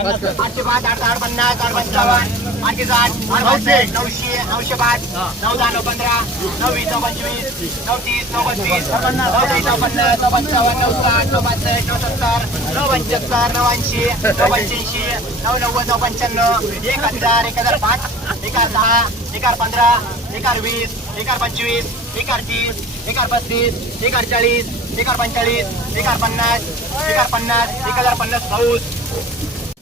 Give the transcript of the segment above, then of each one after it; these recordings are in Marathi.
आठशे पाच आठ आठ पन्नास आठ पंचावन्न आठशे साठ आठ बासष्ट नऊशे नऊशे पाच नऊ दहा नऊ पंधरा नऊ वीस नऊ पंचवीस नऊ तीस नऊ बत्तीस नऊ तेवीस नऊ पन्नास नऊ पंचावन्न नऊ साठ नऊ पासष्ट नऊ सत्तर नऊ पंच्याहत्तर नऊ ऐंशी नऊ पंच्याऐंशी नऊ नव्वद नऊ पंच्याण्णव एक हजार एक हजार पाच एक हजार दहा एक हजार पंधरा एक हजार वीस एक हजार पंचवीस एक हजार तीस एक हजार पस्तीस एक हजार चाळीस एक हजार पंचेचाळीस एक हजार पन्नास एक हजार पन्नास एक हजार पन्नास पाऊस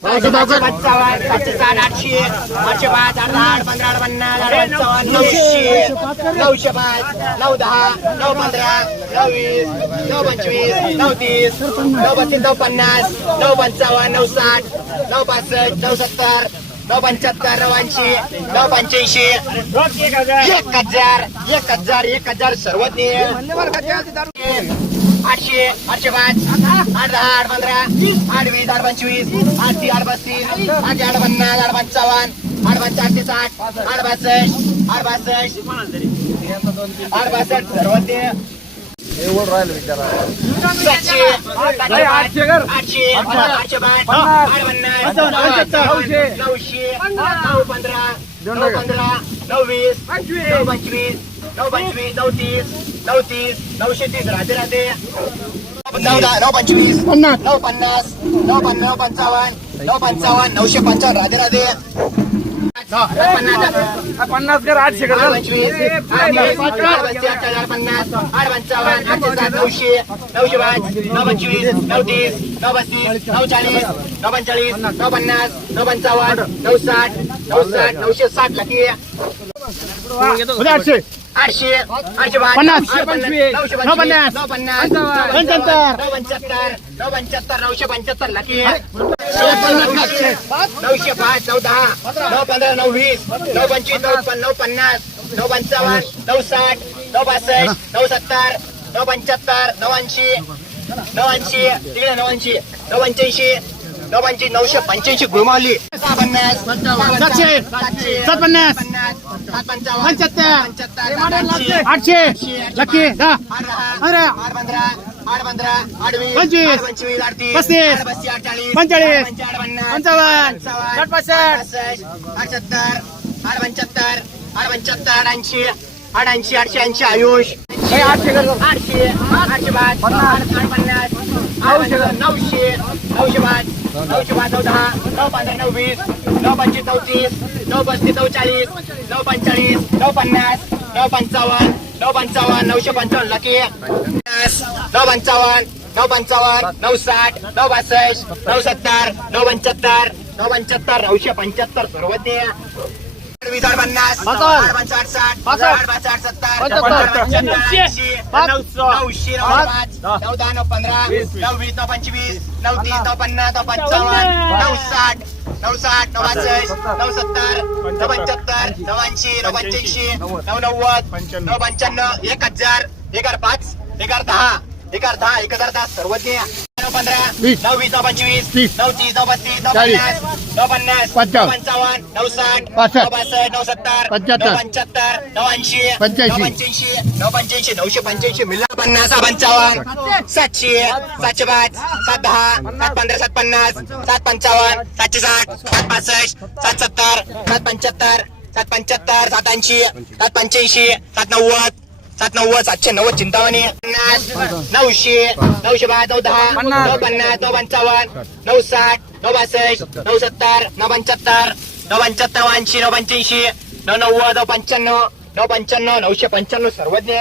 सातशे पंचावन्न सातशे साठ आठशे आठशे पाच आठ आठ पंधरा आठ पन्नास आठ नऊशे नऊशे पाच नऊ दहा नऊ पंधरा नऊ वीस नऊ पंचवीस नऊ तीस नऊ बत्तीस नऊ पन्नास नऊ पंचावन्न नऊ साठ नऊ पासष्ट नऊ सत्तर नऊ पंच्याहत्तर नऊ ऐंशी नऊ पंच्याऐंशी. एक हजार एक हजार एक हजार सर्वज्ञ. आठशे आठशे पाच आठ दहा आठ पंधरा आठ वीस आठ पंचवीस आठ ती आठ पस्तीस आठ आठ पन्नास आठ पंचावन्न आठ पंचाळीस साठ आठ बासष्ट आठ बासष्ट आठ बासष्ट सर्वज्ञ. सातशे आठशे आठशे आठशे. पाच आठ पन्नास नऊशे नऊ पंधरा नऊ पंधरा नऊ वीस पंचवीस नऊ पंचवीस नऊ तीस नऊ तीस नऊशे तीस राहते राहते नऊ दहा नऊ पंचवीस पन्नास. नऊ पन्नास नऊ पन्नास नऊ पंचावन्न नऊ पंचावन्न नऊशे पंचावन्न राहते राहते पन्नास. पन्नास कर आठशे आठ पंचवीस चार पन्नास आठ पंचावन्न आठशे सात नऊशे नऊशे पाच नऊ पंचवीस नऊ तीस नऊ पस्तीस नऊ चाळीस नऊ पंचाळीस नऊ पन्नास नऊ पंचावन्न नऊ साठ नऊ साठ नऊशे साठ लाखी आठशे. आठशे आठशे पन्नास, नऊशे पन्नास, पंच्याहत्तर. नऊ पंच्याहत्तर नऊ पंच्याहत्तर नऊशे पंच्याहत्तर लाखी नऊशे पाच नऊ दहा नऊ पंधरा नऊ वीस नऊ पंचवीस नऊ नऊ पन्नास नऊ पंचावन्न नऊ साठ नऊ पासष्ट नऊ सत्तर नऊ पंच्याहत्तर नऊ ऐंशी नऊ ऐंशी तिकडे नऊ ऐंशी नऊ पंच्याऐंशी पंचवीस नऊशे पंच्याऐंशी गुमावली पन्नास सातशे, सातशे सात पन्नास, पंच्याहत्तर, आठशे वीस पंचवीस, पस्तीस, पंचेचाळीस, पंचावन्न, पासष्ट, पासष्ट, आठ पंच्याहत्तर आठ पंच्याहत्तर ऐंशी आठ ऐंशी आठशे ऐंशी आयुष आठशे आठशे आठशे पाच पन्नास नऊशे नऊशे नऊशे पाच नऊशे पाच नऊ दहा नऊ पंधरा नऊ वीस नऊ पंचवीस नऊ तीस नऊ पस्तीस नऊ नऊ पंचेचाळीस नऊ पन्नास नऊ पंचावन्न नऊ पंचावन्न नऊशे पंचावन्न लकी पन्नास नऊ पंचावन्न नऊ पंचावन्न नऊ साठ नऊ बासष्ट नऊ सत्तर नऊ पंच्याहत्तर नऊ पंच्याहत्तर नऊशे पंच्याहत्तर सर्वज्ञ नऊशे नऊ पाच नऊ दहा नऊ पंधरा नऊ वीस नऊ पंचवीस नऊ तीस नऊ पन्नास नऊ पंचावन्न नऊ साठ नऊ साठ नऊ पासष्ट नऊ सत्तर नऊ पंच्याहत्तर नऊ ऐंशी नऊ पंच्याऐंशी नऊ नव्वद नऊ पंच्याण्णव एक हजार एक हजार पाच एक हजार दहा एक हजार दहा एक हजार दहा सर्वज्ञ नऊ पंधरा वीस. नऊ वीस नऊ पंचवीस तीस. नऊ तीस नऊ पस्तीस नऊ चाळीस. पन्नास नऊ पन्नास पंचावन्न. नऊ पंचावन्न नऊ साठ पासष्ट. नऊ पासष्ट नऊ सत्तर पंच्याहत्तर. नऊ पंच्याहत्तर नऊ ऐंशी पंच्याऐंशी. नऊ पंच्याऐंशी नऊ पंच्याऐंशी नऊशे पंच्याऐंशी मिळाला पन्नास सहा पंचावन्न सातशे सातशे पाच सात दहा सात पंधरा सात पन्नास सात पंचावन्न सातशे साठ सात पासष्ट सात सत्तर सात पंच्याहत्तर सात पंच्याहत्तर सात ऐंशी सात पंच्याऐंशी सात नव्वद सात नव्वद सातशे नव्वद चिंतामणी. पन्नास नऊशे नऊशे पाच नऊ दहा नऊ पन्नास. नऊ पंचावन्न नऊ साठ नऊ बासष्ट नऊ सत्तर नऊ पंच्याहत्तर नऊ पंच्याहत्तर ऐंशी नऊ पंच्याऐंशी नऊ नव्वद नऊ पंच्याण्णव नऊ पंच्याण्णव नऊशे पंच्याण्णव सर्वज्ञ.